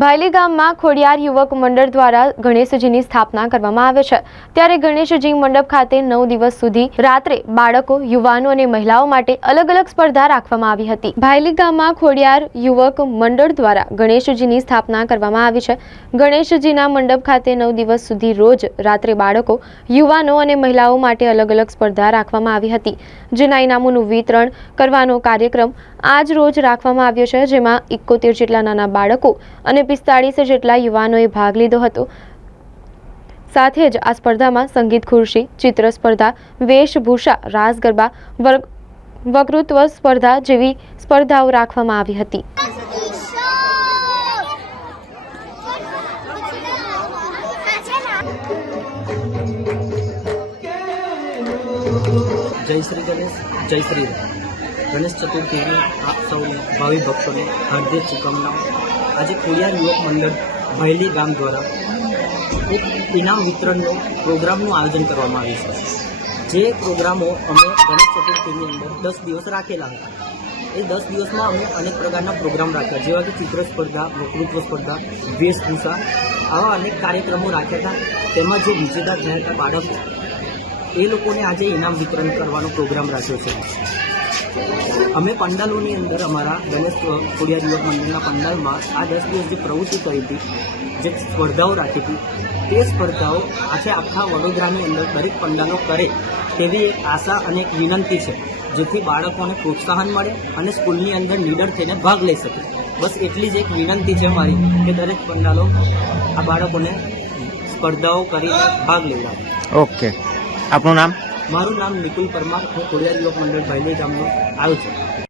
ભાયલી ગામમાં ખોડિયાર યુવક મંડળ દ્વારા ગણેશજીની સ્થાપના કરવામાં આવે છે. ત્યારે ગણેશજી મંડપ ખાતે નવ દિવસ સુધી રાત્રે બાળકો, યુવાનો અને મહિલાઓ માટે અલગ અલગ સ્પર્ધા રાખવામાં આવી હતી. ભાયલી ગામમાં ખોડિયાર યુવક મંડળ દ્વારા ગણેશજીની સ્થાપના કરવામાં આવી છે. ગણેશજીના મંડપ ખાતે નવ દિવસ સુધી રોજ રાત્રે બાળકો, યુવાનો અને મહિલાઓ માટે અલગ અલગ સ્પર્ધા રાખવામાં આવી હતી. જેના ઇનામોનું વિતરણ કરવાનો કાર્યક્રમ આજ રોજ રાખવામાં આવ્યો છે, જેમાં ઇકોતેર જેટલા નાના બાળકો અને પિસ્તાળીસ જેટલા યુવાનોએ ભાગ લીધો હતો. સાથે જ આ સ્પર્ધામાં સંગીત ખુરશી, ચિત્ર સ્પર્ધા, વેશભૂષા, રાસ ગરબા વકૃત્વ સ્પર્ધા જેવી સ્પર્ધાઓ રાખવામાં આવી હતી. જય શ્રી ગણેશ, જય શ્રી ગણેશ ચતુર્થીની આપ સૌ ભાવિ ભક્તોને હાર્દિક શુભકામનાઓ. આજે ખોડિયાર યુવક મંડળ ભૈલી ગામ દ્વારા એક ઇનામ વિતરણનો પ્રોગ્રામનું આયોજન કરવામાં આવ્યું છે. જે પ્રોગ્રામો અમે ગણેશ ચતુર્થીની અંદર દસ દિવસ રાખેલા હતા. એ દસ દિવસમાં અમે અનેક પ્રકારના પ્રોગ્રામ રાખ્યા, જેવા કે ચિત્ર સ્પર્ધા વકૃત્વ સ્પર્ધા, વેશભૂષા, આવા અનેક કાર્યક્રમો રાખ્યા હતા. તેમાં જે વિજેતા થયા હતા, બાળકો એ લોકોને આજે ઇનામ વિતરણ કરવાનો પ્રોગ્રામ રાખ્યો છે. અમે પંડાલોની અંદર અમારા ગણેશ ખોડિયા યુવક મંદિરના પંડાલમાં આ દસ દિવસ જે પ્રવૃત્તિ કરી હતી, જે સ્પર્ધાઓ રાખી હતી, તે સ્પર્ધાઓ આજે આખા વડોદરાની અંદર દરેક પંડાલો કરે તેવી એક આશા અને એક વિનંતી છે, જેથી બાળકોને પ્રોત્સાહન મળે અને સ્કૂલની અંદર લીડર થઈને ભાગ લઈ શકે. બસ એટલી જ એક વિનંતી છે મારી કે દરેક પંડાલો આ બાળકોને સ્પર્ધાઓ કરીને ભાગ લેવડાવે. ઓકે. આપનું નામ? મારું નામ નિકુલ પરમાર હું ખોડિયાર યુવક મંડળ ભાઈ ગામનો આવું છું.